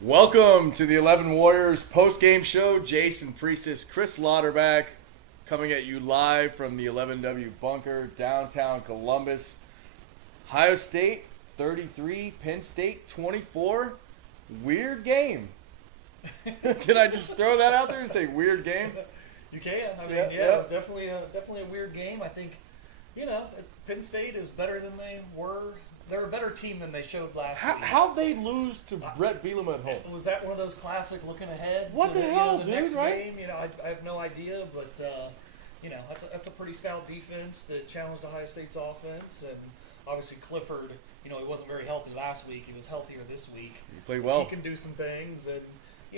Welcome to the 11 Warriors post-game show. Jason Priestess, Chris Lauderback coming at you live from the 11W bunker, downtown Columbus. Ohio State 33, Penn State 24. Weird game. Can I just throw that out there and say weird game? You can. I mean, Yeah. it was definitely a weird game. I think, Penn State is better than they were. They're a better team than they showed last week. How'd they lose to Brett Bielema at home? Was that one of those classic looking ahead? What to the hell, the dude, next right? game? I have no idea, but that's a pretty stout defense that challenged Ohio State's offense, and obviously Clifford. He wasn't very healthy last week. He was healthier this week. He played well. He can do some things, and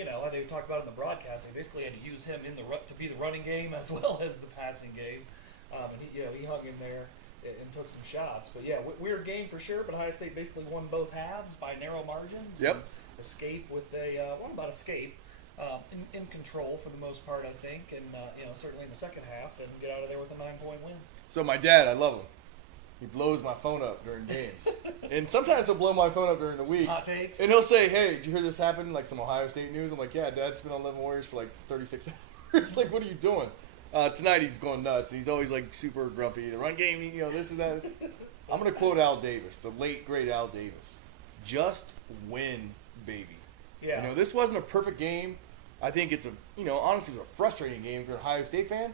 I think we talked about it in the broadcast. They basically had to use him to be the running game as well as the passing game, and he hung in there and took some shots. But weird game for sure. But Ohio State basically won both halves by narrow margins. Yep. Escape with in control for the most part, I think, and certainly in the second half, and get out of there with a 9-point win. So my dad, I love him. He blows my phone up during games. And sometimes he'll blow my phone up during the week. Hot takes. And he'll say, hey, did you hear this happen? Like some Ohio State news. I'm like, yeah, Dad's been on 11 Warriors for like 36 hours. Like, what are you doing? Tonight he's going nuts. He's always like super grumpy. The run game, this and that. I'm going to quote Al Davis, the late, great Al Davis. Just win, baby. Yeah. This wasn't a perfect game. I think it's honestly, it's a frustrating game if you're an Ohio State fan.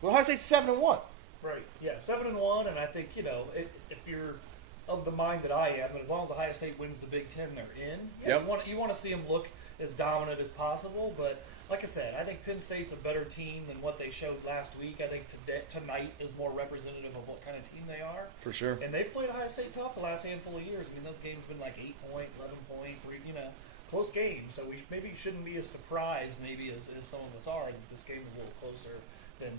But Ohio State's 7-1. Right. Yeah, 7-1, and I think if you're of the mind that I am, that as long as Ohio State wins the Big Ten, they're in. Yeah, Yep. You want to see them look as dominant as possible, but like I said, I think Penn State's a better team than what they showed last week. I think tonight is more representative of what kind of team they are. For sure. And they've played Ohio State tough the last handful of years. I mean, those games have been like 8-point, 11-point, close games. So we maybe shouldn't be as surprised maybe as some of us are that this game is a little closer than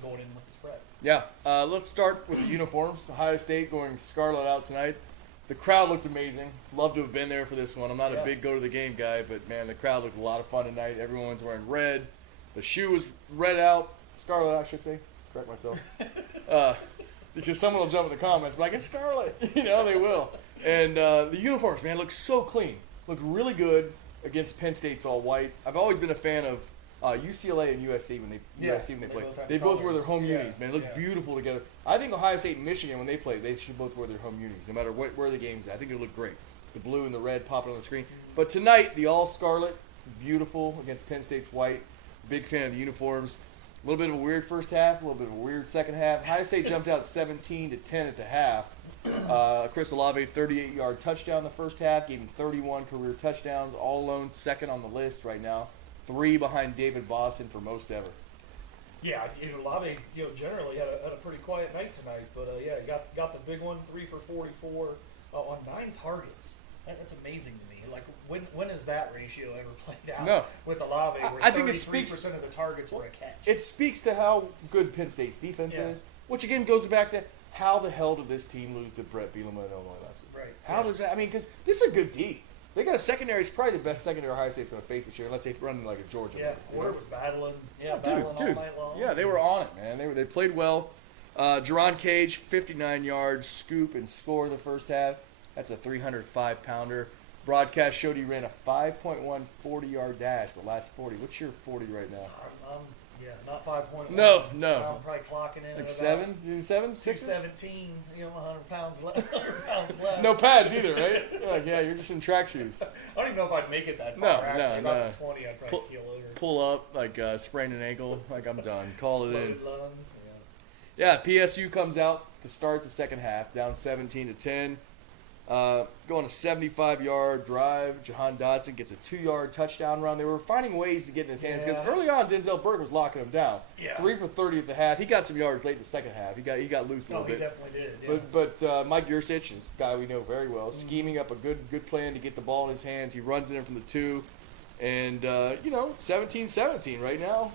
going in with the spread. Yeah, let's start with the uniforms. Ohio State going scarlet out tonight. The crowd looked amazing. Love to have been there for this one. I'm not a big go-to-the-game guy, but, man, the crowd looked a lot of fun tonight. Everyone's wearing red. The shoe was red out. Scarlet, I should say. Correct myself. Because someone will jump in the comments, but it's scarlet. They will. And the uniforms, man, look so clean. Look really good against Penn State's all white. I've always been a fan of UCLA and USC when they play. They both wear their home unis, man. They look beautiful together. I think Ohio State and Michigan, when they play, they should both wear their home unis, no matter where the game's at. I think it'll look great. The blue and the red popping on the screen. But tonight, the all scarlet, beautiful against Penn State's white. Big fan of the uniforms. A little bit of a weird first half, a little bit of a weird second half. Ohio State jumped out 17-10 at the half. Chris Olave, 38-yard touchdown in the first half, gave him 31 career touchdowns, all alone, second on the list right now. 3 behind David Boston for most ever. Yeah, Olave, generally had a pretty quiet night tonight, but he got the big one, 3 for 44 on 9 targets. That's amazing to me. Like, when has that ratio ever played out with Olave? Where I think 33% of the targets were a catch. It speaks to how good Penn State's defense is, which again goes back to how the hell did this team lose to Brett Bielema in Illinois last week? Right. How does that? I mean, because this is a good D. They got a secondary. It's probably the best secondary Ohio State's going to face this year, unless they run like a Georgia. Yeah, Porter was battling. Yeah, dude, all night long. Yeah, they were on it, man. They played well. Jerron Cage, 59-yard scoop and score in the first half. That's a 305-pounder. Broadcast showed he ran a 5.1 40-yard dash the last 40. What's your 40 right now? Not 5.1. No. I'm probably clocking in like at 7? You 7? 617. 100 pounds left. No pads either, right? You're just in track shoes. I don't even know if I'd make it that far. About the 20, I'd probably keel over. Pull up, sprain an ankle, I'm done. Call it in. Lung. Yeah, PSU comes out to start the second half, down 17-10. Going a 75-yard drive. Jahan Dotson gets a 2-yard touchdown run. They were finding ways to get in his hands because early on Denzel Burke was locking him down. Yeah. 3 for 30 at the half. He got some yards late in the second half. He got loose a little bit. He definitely did. Yeah. But Mike Yursich is a guy we know very well, scheming up a good plan to get the ball in his hands. He runs it in from the 2, and 17-17 right now.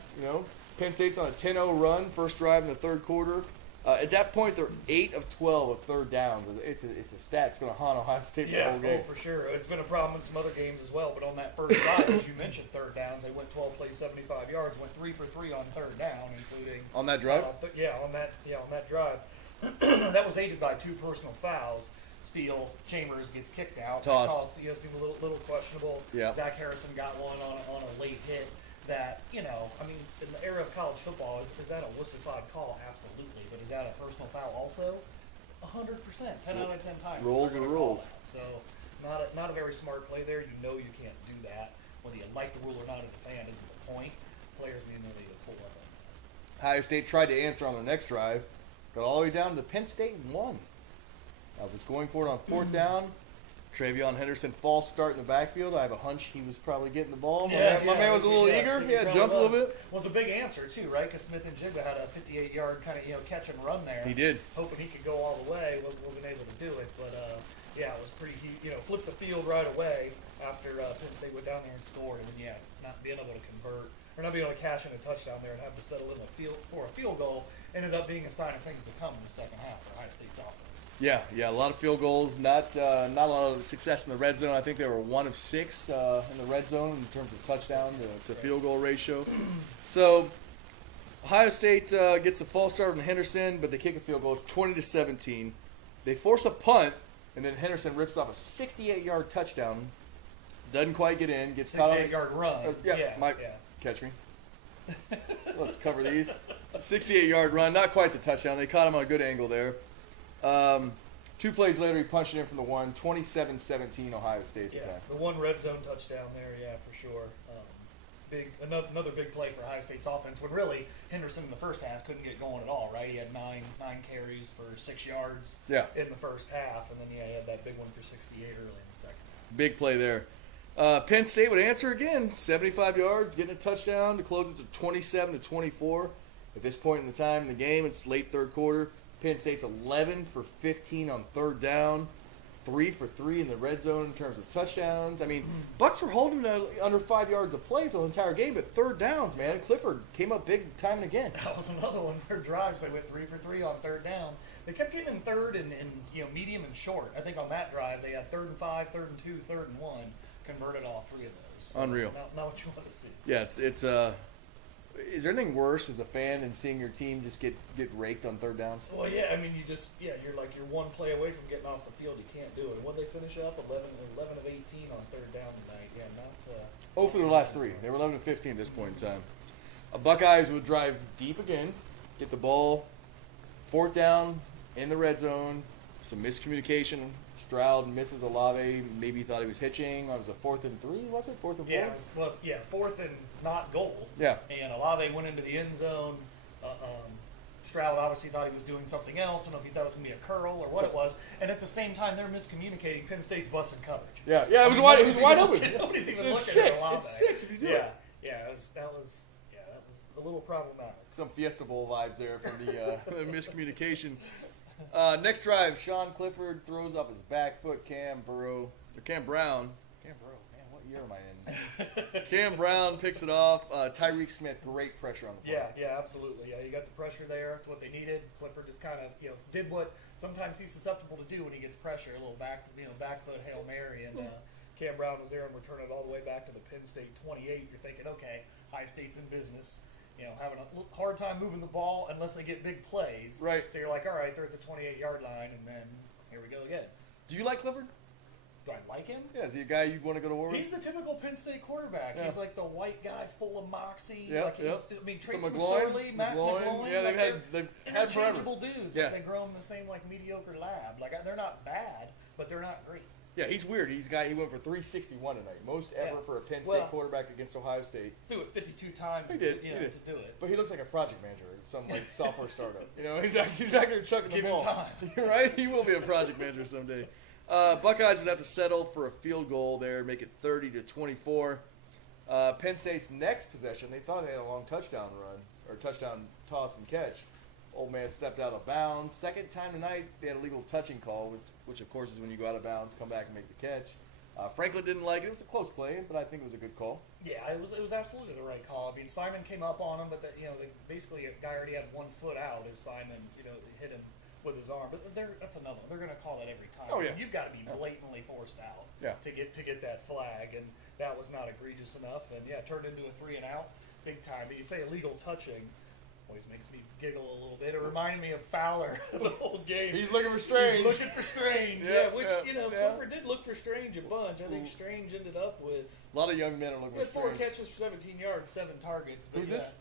Penn State's on a 10-0 run, first drive in the third quarter. At that point, they're 8 of 12 of third downs. It's a stat that's going to haunt Ohio State for the whole game. For sure. It's been a problem in some other games as well. But on that first drive, as you mentioned, third downs, they went 12 plays, 75 yards, went 3 for 3 on third down, including on that drive. On that drive, that was aided by 2 personal fouls. Steele, Chambers gets kicked out. Tossed. Calls, seemed a little questionable. Yeah. Zach Harrison got one on a late hit. That, in the era of college football, is that a wussified call? Absolutely. But is that a personal foul also? 100%. 10 out of 10 times. Rules are the rules. So, not a very smart play there. You can't do that. Whether you like the rule or not as a fan isn't the point. Players need to pull up on that. Ohio State tried to answer on their next drive. Got all the way down to Penn State and won. I was going for it on 4th down. Travion Henderson false start in the backfield. I have a hunch he was probably getting the ball. My man was a little eager. Yeah, jumped a little bit. Was a big answer too, right? Because Smith and Jigba had a 58-yard kind of catch and run there. He did. Hoping he could go all the way. Wasn't able to do it, but it was pretty. He flipped the field right away after Penn State went down there and scored, and then not being able to convert or not being able to cash in a touchdown there and have to settle in for a field goal ended up being a sign of things to come in the second half for Ohio State's offense. Yeah, a lot of field goals. Not a lot of success in the red zone. I think they were 1 of 6 in the red zone in terms of touchdown to field goal ratio. So Ohio State gets a false start on Henderson, but they kick a field goal. It's 20-17. They force a punt, and then Henderson rips off a 68-yard touchdown. Doesn't quite get in. Gets caught on 68-yard run. Mike, catch me. Let's cover these. 68-yard run, not quite the touchdown. They caught him on a good angle there. 2 plays later, he punched it in from the 1. 27-17 Ohio State. The one red zone touchdown there, for sure. Another big play for Ohio State's offense. When really Henderson in the first half couldn't get going at all, right? He had nine carries for 6 yards in the first half, and then he had that big one for 68 early in the second half. Big play there. Penn State would answer again, 75 yards, getting a touchdown to close it to 27-24. At this point in the time in the game, it's late third quarter. Penn State's 11 for 15 on 3rd down, 3 for 3 in the red zone in terms of touchdowns. I mean, Bucks were holding under 5 yards of play for the entire game, but 3rd downs, man. Clifford came up big time and again. That was another one. Their drives, they went 3 for 3 on 3rd down. They kept getting in 3rd and medium and short. I think on that drive they had 3rd and 5, 3rd and 2, 3rd and 1. Converted all 3 of those. So Unreal. Not what you want to see. Yeah, it's is there anything worse as a fan than seeing your team just get raked on 3rd downs? Well, yeah, I mean, you're 1 play away from getting off the field. You can't do it. When they finish up 11 of 18 on 3rd down tonight, not. For their last 3. They were 11 of 15 at this point in time. Buckeyes would drive deep again, get the ball, 4th down in the red zone, some miscommunication. Stroud misses Olave. Maybe thought he was hitching. It was a 4th and 3, was it? 4th and 4? Yeah, 4th and not goal. Yeah. And Olave went into the end zone. Stroud obviously thought he was doing something else. I don't know if he thought it was going to be a curl or what it was. And at the same time, they're miscommunicating. Penn State's busting coverage. Yeah, it was wide open. Nobody's even it's looking 6. at Olave. It's 6 if you do it. That was a little problematic. Some Fiesta Bowl vibes there from the miscommunication. Next drive, Sean Clifford throws up his back foot. Cam Brown. Man, what year am I in? Cam Brown picks it off. Tyreek Smith, great pressure on the play. Yeah, absolutely. Yeah, you got the pressure there. It's what they needed. Clifford just kind of did what sometimes he's susceptible to do when he gets pressure. A little back foot Hail Mary, and Cam Brown was there and returned it all the way back to the Penn State 28. You're thinking, okay, Ohio State's in business. Having a hard time moving the ball unless they get big plays. Right. So you're like, all right, they're at the 28-yard line, and then here we go again. Do you like Clifford? Do I like him? Yeah, is he a guy you want to go to war with? He's the typical Penn State quarterback. Yeah. He's like the white guy full of moxie. Trace McSorley, Matt McGloin. Yeah, they've had forever. Interchangeable dudes. Yeah. Like they grow them in the same mediocre lab. Like they're not bad, but they're not great. Yeah, he's weird. He went for 361 tonight, most ever for a Penn State quarterback against Ohio State. Threw it 52 times he did. To do it. But he looks like a project manager at some software startup. He's back there chucking the ball. Give him time. Right? He will be a project manager someday. Buckeyes would have to settle for a field goal there, make it 30-24. Penn State's next possession, they thought they had a long touchdown run, or touchdown toss and catch. Old man stepped out of bounds. Second time tonight, they had a legal touching call, which of course is when you go out of bounds, come back and make the catch. Franklin didn't like it. It was a close play, but I think it was a good call. Yeah, it was absolutely the right call. I mean, Simon came up on him, but basically a guy already had 1 foot out as Simon, hit him with his arm. But that's another one. They're going to call that every time. Oh, yeah. You've got to be blatantly forced out to get that flag, and that was not egregious enough. And turned into a 3 and out big time. But you say illegal touching. always makes me giggle a little bit. It reminded me of Fowler the whole game. He's looking for Strange. He's looking for Strange. Yeah, which yeah. Clifford did look for Strange a bunch. I think Strange ended up with a lot of young men are looking he had for 4 Strange. catches for 17 yards, 7 targets. But Who's this?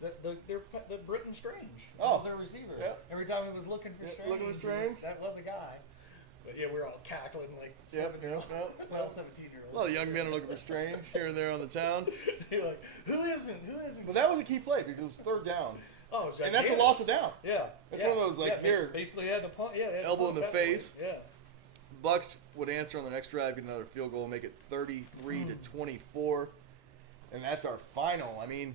The Britton Strange. Oh. Was their receiver. Yeah. Every time he was looking for Strange, looking for Strange. that was a guy. But yeah, we're all cackling like Yep, 7-year-olds. yep. Well, 17-year-olds. A lot of young men are looking for Strange here and there on the town. You're like, who isn't? Who isn't? But that was a key play because it was 3rd down. Oh, it was And that's a gigantic. loss of down. Yeah. That's yeah. one of those, like, yeah, here. Basically had to punt. Yeah. They had to Elbow punt in the that way. face. Yeah. Bucks would answer on the next drive, get another field goal, make it 33-24. And that's our final. I mean,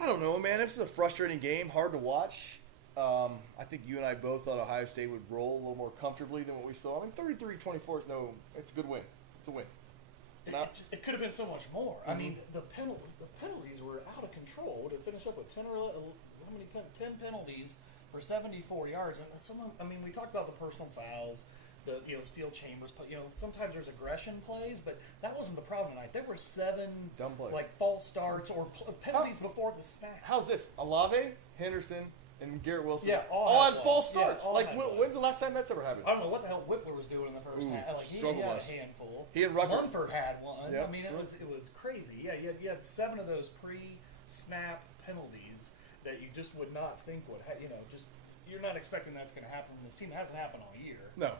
I don't know, man. This is a frustrating game, hard to watch. I think you and I both thought Ohio State would roll a little more comfortably than what we saw. I mean, 33-24 is it's a good win. It's a win. It could have been so much more. I mean, the penalties were out of control to finish up with 10 penalties for 74 yards. And we talked about the personal fouls, the steel chambers, but sometimes there's aggression plays, but that wasn't the problem tonight. There were 7 dumb plays, like false starts or penalties before the snap. How's this? Olave, Henderson, and Garrett Wilson. Yeah, all had false starts. Yeah, when's the last time that's ever happened? I don't know what the hell Whippler was doing in the first half. Like he had a handful. He and Rucker. Munford had one. Yep. I mean, it was crazy. Yeah, you had 7 of those pre-snap penalties that you just would not think would just you're not expecting that's going to happen from this team. It hasn't happened all year. No.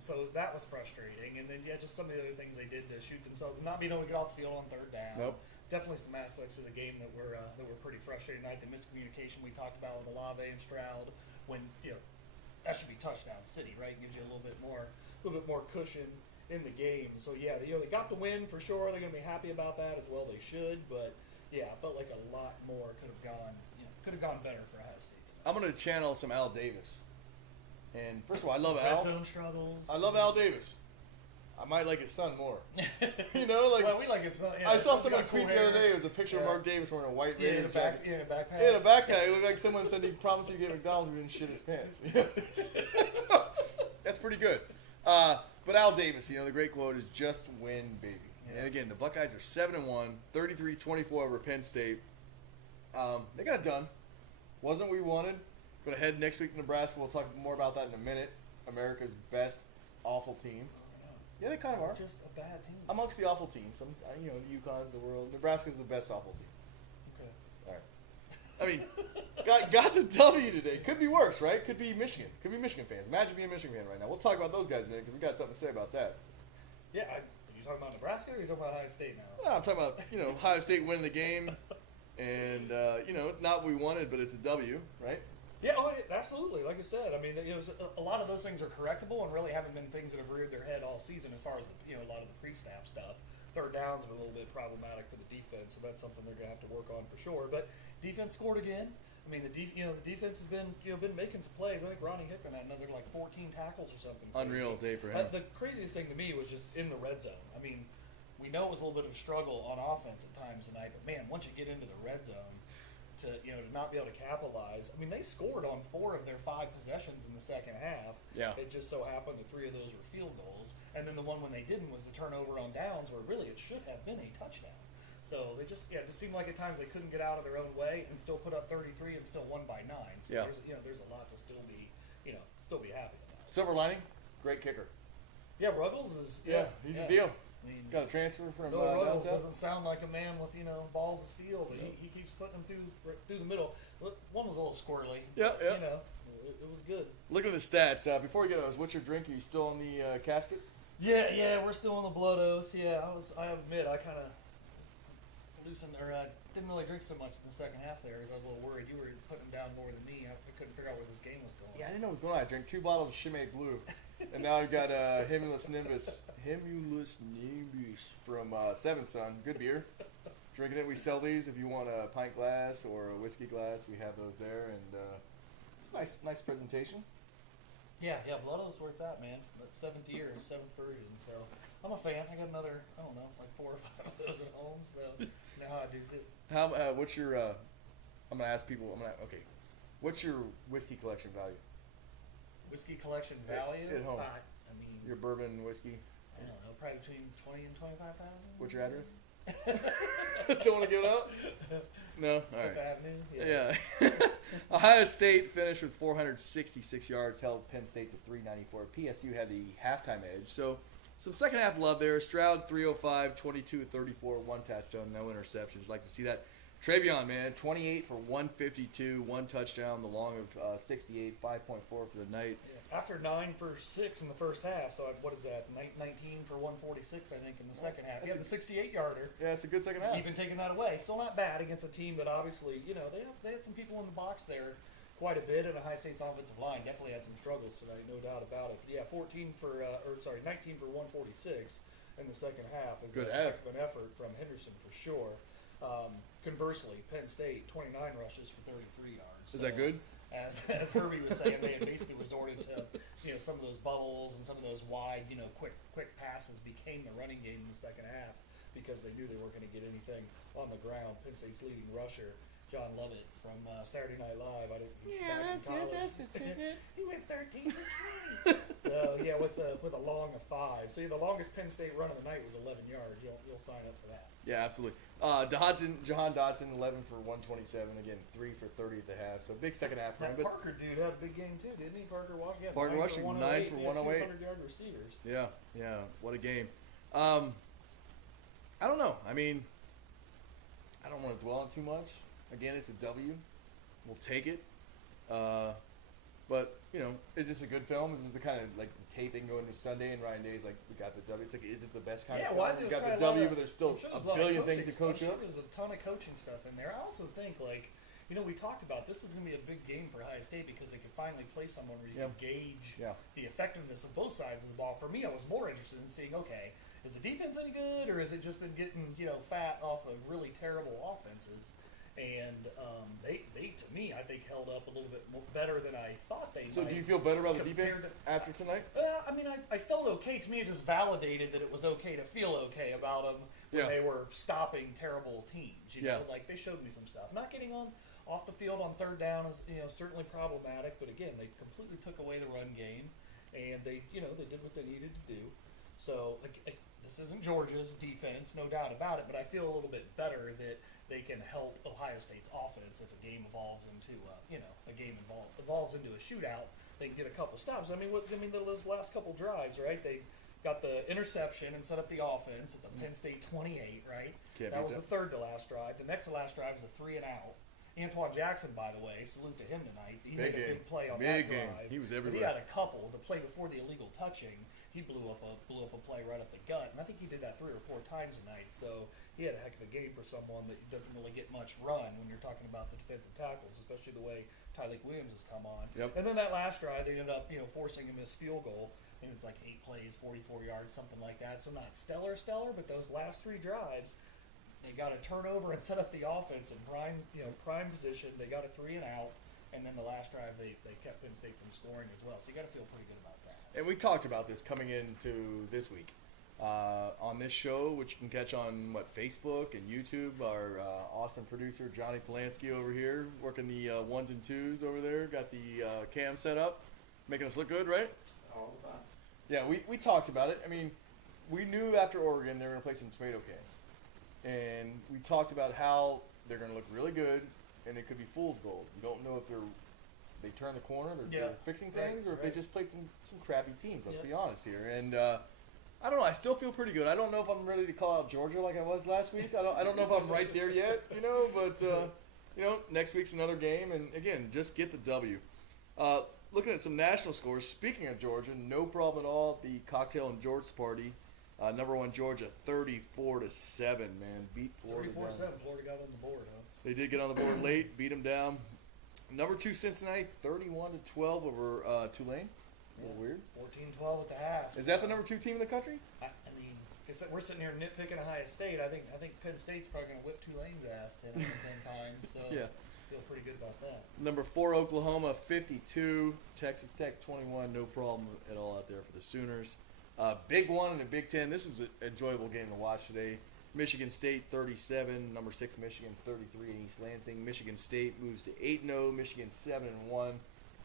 So that was frustrating, and then just some of the other things they did to shoot themselves, not being able to get off the field on 3rd down. Nope. Definitely some aspects of the game that were pretty frustrating tonight. The miscommunication we talked about with Olave and Stroud, when that should be touchdown city, right? Gives you a little bit more cushion in the game. So yeah, they got the win for sure. They're gonna be happy about that as well. They should, but yeah, I felt like a lot more could have gone better for Ohio State tonight. I'm gonna channel some Al Davis. And first of all, I love Red Al. zone struggles. I love Al Davis. I might like his son more. Well, we like his son. Yeah, I saw son's someone got cool tweet the hair. other day. It was a picture of Mark Davis wearing a white Raiders jacket. In a backpack. In a backpack. It looked like someone said he promised he'd get McDonald's, but didn't shit his pants. That's pretty good. But Al Davis, the great quote is "Just win, baby." Yeah. And again, the Buckeyes are 7-1, 33-24 over Penn State. They got it done. Wasn't what we wanted. Going to head next week to Nebraska. We'll talk more about that in a minute. America's best awful team. Yeah, they kind of are. Just a bad team. Amongst the awful teams, the UConns of the world, Nebraska's the best awful team. Okay. All right. I mean, got the W today. Could be worse, right? Could be Michigan. Could be Michigan fans. Imagine being a Michigan fan right now. We'll talk about those guys in a minute because we got something to say about that. Yeah, are you talking about Nebraska or are you talking about Ohio State now? Well, I'm talking about Ohio State winning the game, and not what we wanted, but it's a W, right? Yeah, absolutely. Like I said, I mean, a lot of those things are correctable and really haven't been things that have reared their head all season as far as a lot of the pre-snap stuff. 3rd downs have been a little bit problematic for the defense, so that's something they're going to have to work on for sure. But defense scored again. I mean, the defense has been making some plays. I think Ronnie Hickman had another 14 tackles or something. Unreal day for him. The craziest thing to me was just in the red zone. I mean, we know it was a little bit of a struggle on offense at times tonight, but man, once you get into the red zone, to not be able to capitalize. I mean, they scored on 4 of their 5 possessions in the second half. Yeah. It just so happened that 3 of those were field goals, and then the one when they didn't was the turnover on downs, where really it should have been a touchdown. So they just seemed like at times they couldn't get out of their own way and still put up 33 and still won by 9. So there's a lot to still be happy about. Silver lining, great kicker. Yeah, Ruggles is he's a deal. I mean, got a transfer from Bill Ruggles doesn't sound like a man with balls of steel, but he keeps putting them through the middle. Look, one was a little squirrely. Yeah. It was good. Looking at the stats, before we get those, what's your drink? Are you still on the casket? Yeah, we're still on the blood oath. Yeah, I admit I kind of didn't really drink so much in the second half there, because I was a little worried you were putting them down more than me. I couldn't figure out where this game was going. Yeah, I didn't know what was going on. I drank 2 bottles of Chimay Blue, and now I've got Himulus Nimbus from Seventh Son. Good beer. Drinking it. We sell these if you want a pint glass or a whiskey glass. We have those there, and it's a nice presentation. Yeah, Blood Oath's where it's at, man. That's 7th year, 7th version. So I'm a fan. I got another, 4 or 5 of those at home. So you know how I do it. What's your? I'm gonna ask people. Okay. What's your whiskey collection value? Whiskey collection value? At home. I mean, your bourbon whiskey. I don't know, probably between 20 and 25,000. What's your address? Don't want to give it up? No? All right. Fifth Avenue? Yeah. Ohio State finished with 466 yards, held Penn State to 394. PSU had the halftime edge. So some second half love there. Stroud 305, 22-34, one touchdown, no interceptions. Like to see that. Travion, man, 28 for 152, one touchdown, the long of 68, 5.4 for the night. Yeah. After 9 for 6 in the first half, so what is that? 19 for 146, I think, in the second half. He had the 68-yarder. Yeah, it's a good second half. Even taking that away, still not bad against a team that obviously, they had some people in the box there quite a bit, and Ohio State's offensive line definitely had some struggles tonight, no doubt about it. But yeah, 19 for 146 in the second half is a heck of an effort from Henderson for sure. Conversely, Penn State 29 rushes for 33 yards. Is that good? As Herbie was saying, they had basically resorted to some of those bubbles and some of those wide quick passes became the running game in the second half because they knew they weren't going to get anything on the ground. Penn State's leading rusher, John Lovett from Saturday Night Live. That's it. He went 13 for 20. So yeah, with a long of 5. So the longest Penn State run of the night was 11 yards. You'll sign up for that. Yeah, absolutely. Jahan Dotson, 11 for 127. Again, 3 for 30 at the half. So big second half for him. That Parker dude had a big game too, didn't he? Parker Washington. Parker Washington, 9 for 108. 200-yard receivers. Yeah. What a game. I don't know. I mean, I don't want to dwell on too much. Again, it's a W. We'll take it. But, is this a good film? Is this the kind of, like, the taping going to Sunday and Ryan Day's like, we got the W? It's like, is it the best kind of film? We got the W, but there's still a billion things to coach up. There's a ton of coaching stuff in there. I also think, we talked about this was going to be a big game for Ohio State because they could finally play someone where you can gauge the effectiveness of both sides of the ball. For me, I was more interested in seeing, okay, is the defense any good, or has it just been getting, fat off of really terrible offenses? And they to me, I think, held up a little bit better than I thought they might. So do you feel better about the defense after tonight? I felt okay. To me, it just validated that it was okay to feel okay about them when they were stopping terrible teams. Like they showed me some stuff. Not getting off the field on third down is certainly problematic, but again, they completely took away the run game, and they did what they needed to do. So this isn't Georgia's defense, no doubt about it, but I feel a little bit better that they can help Ohio State's offense if a game evolves into evolves into a shootout. They can get a couple stops. Those last couple drives, right? They got the interception and set up the offense at the Penn State 28, right? That was the third to last drive. The next to last drive was a 3-and-out. Antoine Jackson, by the way, salute to him tonight. He made a big play on that drive. He was everywhere. But he had a couple. The play before the illegal touching, he blew up a play right up the gut, and I think he did that 3 or 4 times tonight. So he had a heck of a game for someone that doesn't really get much run when you're talking about the defensive tackles, especially the way Tyleik Williams has come on. Yep. And then that last drive, they ended up forcing him this field goal. I think it's like 8 plays, 44 yards, something like that. So not stellar, but those last 3 drives, they got a turnover and set up the offense in prime position. They got a 3-and-out, and then the last drive they kept Penn State from scoring as well. So you got to feel pretty good about that. And we talked about this coming into this week on this show, which you can catch on Facebook and YouTube. Our awesome producer Johnny Polanski over here working the 1s and 2s over there. Got the cam set up, making us look good, right? All the time. Yeah, we talked about it. I mean, we knew after Oregon they were going to play some tomato cans. And we talked about how they're going to look really good, and it could be fool's gold. You don't know if they turn the corner, they're fixing things, or if they just played some crappy teams. Let's be honest here. And I don't know. I still feel pretty good. I don't know if I'm ready to call out Georgia like I was last week. I don't know if I'm right there yet, But next week's another game, and again, just get the W. Looking at some national scores. Speaking of Georgia, no problem at all. The cocktail and George's party. Number 1 Georgia, 34-7, man. Beat Florida 34-7. Florida got on the board, huh? They did get on the board late, beat them down. Number 2 Cincinnati, 31-12 over Tulane. A little weird. 14-12 at the half. Is that the number 2 team in the country? We're sitting here nitpicking Ohio State. I think Penn State's probably going to whip Tulane's ass 10 out of 10 times. So yeah. Feel pretty good about that. Number 4 Oklahoma, 52. Texas Tech, 21. No problem at all out there for the Sooners. Big one in the Big Ten. This is an enjoyable game to watch today. Michigan State 37, number 6 Michigan 33 in East Lansing. Michigan State moves to 8-0, Michigan 7-1.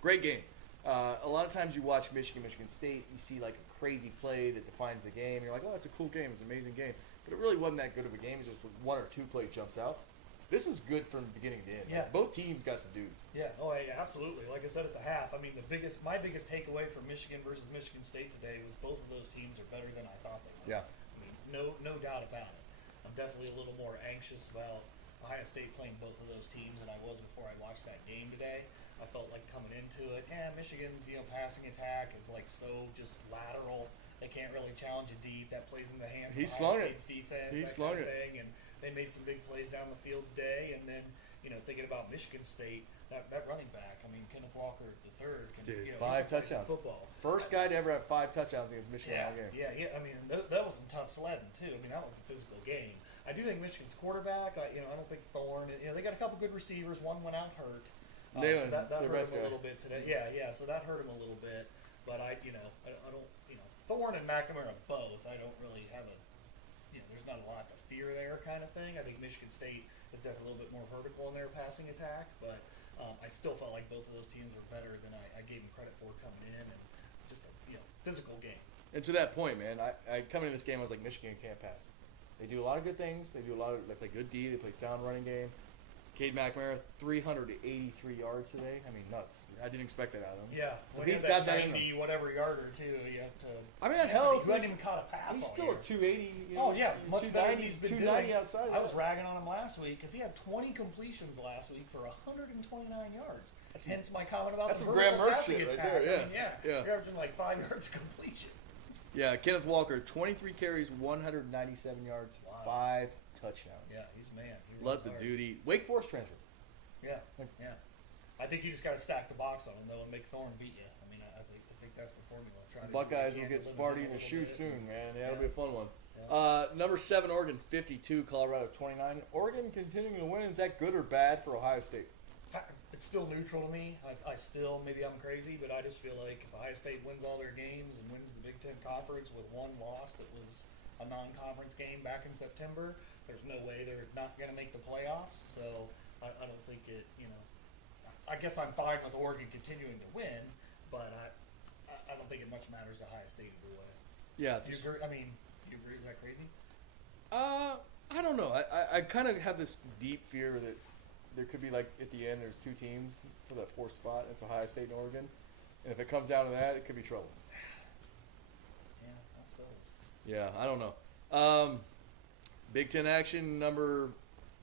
Great game. A lot of times you watch Michigan State, you see like a crazy play that defines the game. You're like, oh, it's a cool game. It's an amazing game. But it really wasn't that good of a game. It's just one or two play jumps out. This was good from beginning to end. Yeah. Like, both teams got some dudes. Yeah. Oh, yeah, absolutely. Like I said at the half, I mean, my biggest takeaway from Michigan versus Michigan State today was both of those teams are better than I thought they were. Yeah. I mean, no doubt about it. I'm definitely a little more anxious about Ohio State playing both of those teams than I was before I watched that game today. I felt like coming into it, Michigan's passing attack is like so just lateral. They can't really challenge you deep. That plays in the hands of Ohio State's defense. He's that kind of thing. And they made some big plays down the field today. And then thinking about Michigan State, that running back, I mean Kenneth Walker III can 5 touchdowns. Football. First guy to ever have 5 touchdowns against Michigan all game. Yeah. I mean that was some tough sledding too. I mean that was a physical game. I do think Michigan's quarterback. I don't think Thorne. They got a couple good receivers. One went out hurt. So that hurt him a little bit today. Yeah. So that hurt him a little bit. But I don't. Thorne and McNamara both. I don't really have a. There's not a lot to fear there, kind of thing. I think Michigan State is definitely a little bit more vertical in their passing attack, but I still felt like both of those teams were better than I gave them credit for coming in, and just a physical game. And to that point, man, I coming into this game, I was like, Michigan can't pass. They do a lot of good things. They play good D. They play sound running game. Cade McNamara, 383 yards today. I mean, nuts. I didn't expect that out of him. Yeah. So well, he's got that in 90 him. whatever yarder too. You have to. I mean, hell, he hasn't even caught a pass. He's all still year. a 280. Much better than he's been 290 doing. outside. I was ragging on him last week because he had 20 completions last week for 129 yards. Hence my comment about that's the some vertical Graham Mertz passing shit right attack. there. You're averaging like 5 yards of completion. Yeah, Kenneth Walker, 23 carries, 197 yards, Wow. 5 touchdowns. Yeah, he's a man. He Love the runs hard. duty. Wake Forest transfer. Yeah. I think you just got to stack the box on him though and make Thorne beat you. I mean, I think that's the formula. Buckeyes will get Sparty in their shoes soon, man. Yeah, it'll be a fun one. Yeah. Number 7, Oregon, 52, Colorado, 29. Oregon continuing to win. Is that good or bad for Ohio State? It's still neutral to me. I still, maybe I'm crazy, but I just feel like if Ohio State wins all their games and wins the Big Ten Conference with one loss that was a non-conference game back in September, there's no way they're not going to make the playoffs. So I don't think it, I guess I'm fine with Oregon continuing to win, but I don't think it much matters to Ohio State either way. Yeah. Do you agree? I mean, do you agree? Is that crazy? I don't know. I kind of have this deep fear that there could be, like, at the end, there's 2 teams for that 4th spot. It's Ohio State and Oregon. And if it comes down to that, it could be trouble. Yeah, I suppose. Yeah, I don't know. Big Ten action,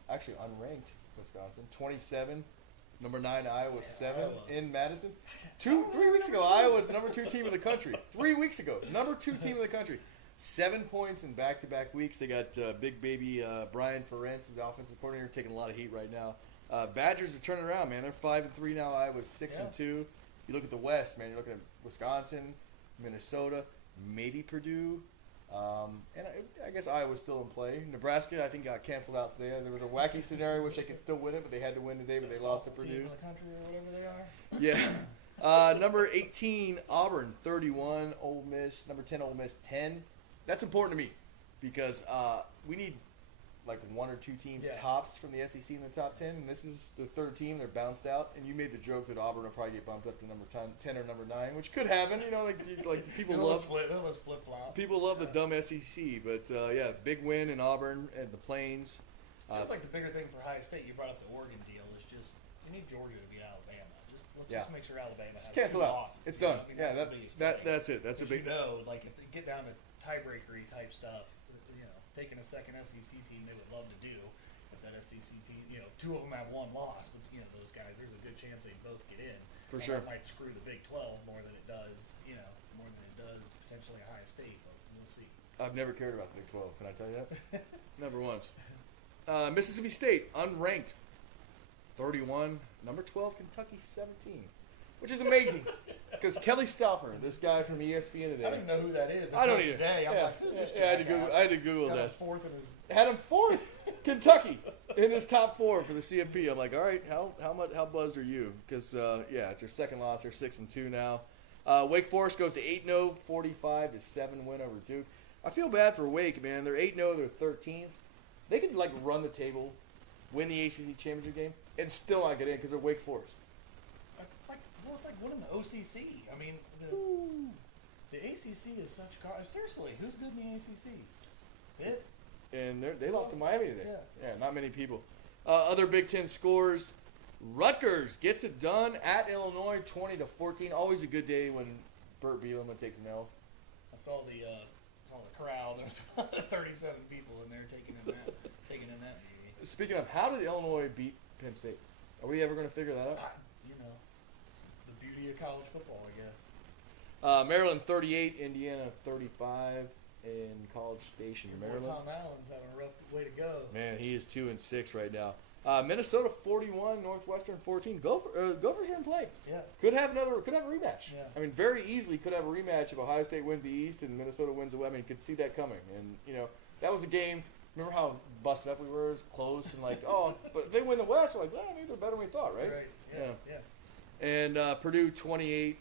actually unranked Wisconsin, 27. Number 9, Iowa, 7 Iowa. in Madison. 3 weeks ago, Iowa was the number 2 team in the country. 3 weeks ago, number 2 team in the country. 7 points in back-to-back weeks. They got big baby Brian Ferentz as offensive coordinator, taking a lot of heat right now. Badgers are turning around, man. They're 5-3 now. Iowa's 6-2. You look at the West, man. You're looking at Wisconsin, Minnesota, maybe Purdue. And I guess Iowa's still in play. Nebraska, I think, got canceled out today. There was a wacky scenario which they could still win it, but they had to win today, but they lost to Purdue. Team in the country or whatever they are. Yeah. Number 18, Auburn, 31. Ole Miss, number 10, Ole Miss, 10. That's important to me because we need like 1 or 2 teams tops from the SEC in the top 10, and this is the 3rd team. They're bounced out, and you made the joke that Auburn will probably get bumped up to number 10 or number 9, which could happen. Like people love flip-flop. People love the dumb SEC, but big win in Auburn and the Plains. It's like the bigger thing for Ohio State. You brought up the Oregon deal. Is just you need Georgia to beat Alabama. Let's just make sure Alabama has cancel 2 out. losses. It's done. I mean, that's it. That's a big. Like if they get down to tiebreakery type stuff, taking a second SEC team they would love to do. But that SEC team, if 2 of them have 1 loss, but those guys, there's a good chance they both get in. For and sure. That might screw the Big 12 more than it does, potentially Ohio State. But we'll see. I've never cared about the Big 12. Can I tell you that? Never once. Mississippi State, unranked, 31. Number 12, Kentucky, 17. Which is amazing. Because Kelly Stauffer, this guy from ESPN today. I don't even know who that is. I don't either. Today, I'm like, who's this I had to Google his ass. Had him 4th, Kentucky, in his top 4 for the CFP. I'm like, all right, how buzzed are you? Because, it's their 2nd loss. They're 6-2 now. Wake Forest goes to 8-0, 45-7 win over Duke. I feel bad for Wake, man. They're 8-0, they're 13th. They could, run the table, win the ACC championship game, and still not get in because they're Wake Forest. It's like winning the OCC. I mean, The ACC is such seriously, who's good in the ACC? It. And they lost to Miami today. Yeah. Not many people. Other Big Ten scores. Rutgers gets it done at Illinois, 20-14. Always a good day when Burt Bielema takes an L. I saw the crowd. There's 37 people in there taking in that baby. Speaking of, how did Illinois beat Penn State? Are we ever going to figure that out? It's the beauty of college football, I guess. Maryland 38, Indiana 35 in College Station, Maryland. Tom Allen's having a rough way to go. Man, he is 2-6 right now. Minnesota 41, Northwestern 14. Gophers are in play. Yeah. Could have a rematch. Yeah. I mean, very easily could have a rematch if Ohio State wins the East and Minnesota wins the West. I mean, could see that coming. And that was a game. Remember how busted up we were? It was close and but if they win the West, we're like, well, maybe they're better than we thought, right? Right. Yeah. And Purdue 28,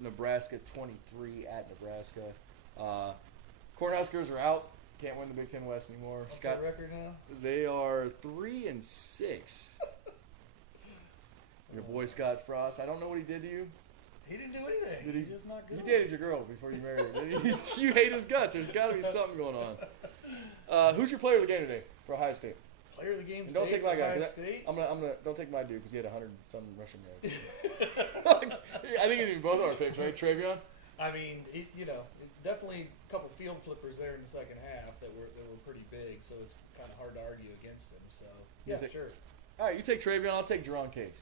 Nebraska 23 at Nebraska. Cornhuskers are out. Can't win the Big Ten West anymore. What's their record now? They are 3-6. Your boy Scott Frost. I don't know what he did to you. He didn't do anything. Did he? He's just not good. You dated your girl before you married her. You hate his guts. There's got to be something going on. Who's your player of the game today for Ohio State? Player of the game And don't today take my for guy. Ohio State? I'm gonna don't take my dude because he had 100-some rushing yards. I think he's both our picks, right? Travion. I mean, definitely a couple field flippers there in the second half that were pretty big, so it's kind of hard to argue against him. So sure. All right, you take Travion. I'll take Jerron Cage.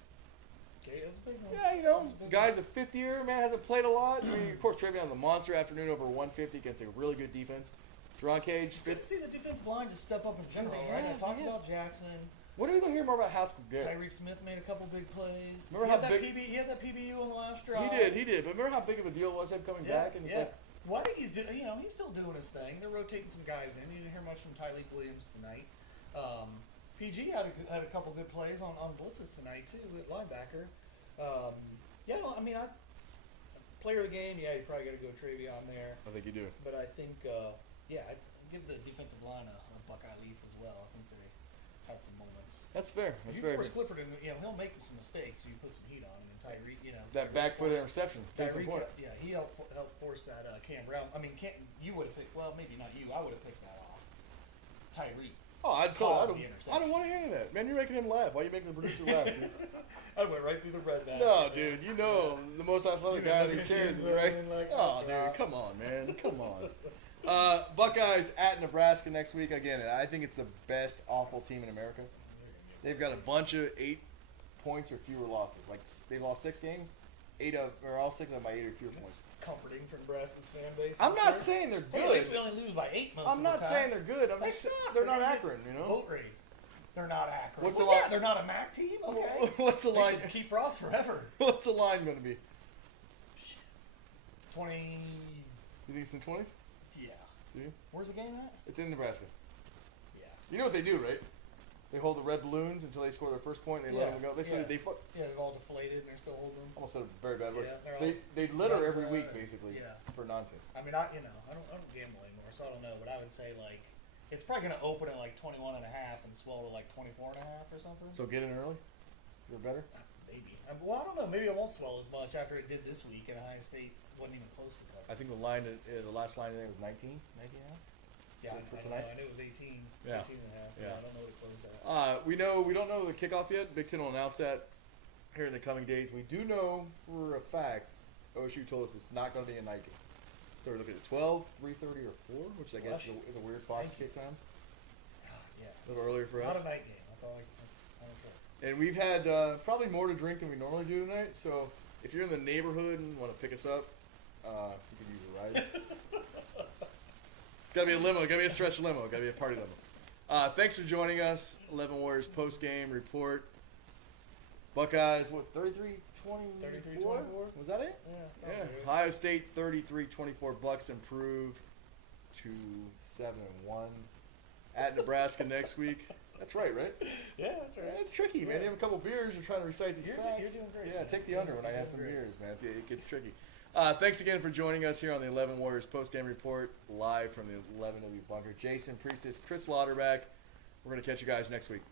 Okay, that's a big one. Yeah, guy's a fifth year, man, hasn't played a lot. I mean, of course, Travion had the monster afternoon over 150 against a really good defense. Jerron Cage, Good to see the defensive line just step up in general, right? I talked about Jackson. When are we going to hear more about Haskell Garrett? Tyreek Smith made a couple big plays. Remember he how had big he had that PBU on the last drive. He did. But remember how big of a deal it was him coming back? And it's well, I think he's he's still doing his thing. They're rotating some guys in. You didn't hear much from Tyreek Williams tonight. PG had a couple good plays on blitzes tonight too at linebacker. Player of the game. Yeah, you probably got to go Travion there. I think you do. But I think I'd give the defensive line a Buckeye leaf as well. I think they had some moments. That's fair. That's you very force fair. Clifford, and he'll make some mistakes. You put some heat on him, and Tyreek, That back foot interception. Tyreek, he helped force that Cam Brown. I mean, you would have picked. Well, maybe not you. I would have picked that off. Tyreek. Oh, I don't want to hear any of that. Man, you're making him laugh. Why are you making the producer laugh, dude? I went right through the red basket. No, dude. The most athletic guy in these chairs is right. Oh, dude. Come on, man. Come on. Buckeyes at Nebraska next week. Again, I think it's the best awful team in America. They've got a bunch of 8 points or fewer losses. Like, they lost 6 games. All 6 of them by 8 or fewer points. Comforting for Nebraska's fan base. I'm not saying they're good. Hey, at least we only lose by 8 most I'm not saying they're good. I'm just saying they're not Akron, Boat race. They're not Akron. What's the line? Yeah, they're not a MAC team. Okay. What's the line? They should keep Ross forever. What's the line going to be? 20. You think it's in 20s? Yeah. Do you? Where's the game at? It's in Nebraska. Yeah. You know what they do, right? They hold the red balloons until they score their first point and they let them go. Yeah, they're all deflated and they're still holding them. Almost said a very bad word. Yeah, they litter every week basically for nonsense. I mean, I don't gamble anymore, so I don't know, but I would say it's probably going to open at 21.5 and swell to 24.5 or something. So get in early? You're better? Maybe. Well, I don't know. Maybe it won't swell as much after it did this week and Ohio State wasn't even close to cover. I think the last line today was 19 and a half? Yeah, for I tonight? know. I knew it was 18, Yeah. 18 and a half. Yeah. I don't know what it closed at. We don't know the kickoff yet. Big Ten will announce that here in the coming days. We do know for a fact OSU told us it's not going to be a night game. So we're looking at 12, 3:30, or 4, which I guess is a weird Fox kick time. Yeah. A little earlier for us. Not a night game. That's all I don't care. And we've had probably more to drink than we normally do tonight. So if you're in the neighborhood and want to pick us up, you can use a ride. Gotta be a limo. Gotta be a stretch limo. Gotta be a party limo. Thanks for joining us. 11 Warriors post-game report. Buckeyes, 33-24? 33-24? Was that it? Yeah. Ohio State 33-24. Bucks improve to 7-1. At Nebraska next week. That's right? Yeah, that's right. It's tricky, man. You have a couple beers. You're trying to recite these facts. You're doing great. Yeah, take the under when I have some beers, man. It gets tricky. Thanks again for joining us here on the 11 Warriors post-game report, live from the 11W bunker. Jason Priestess, Chris Lauderback. We're going to catch you guys next week.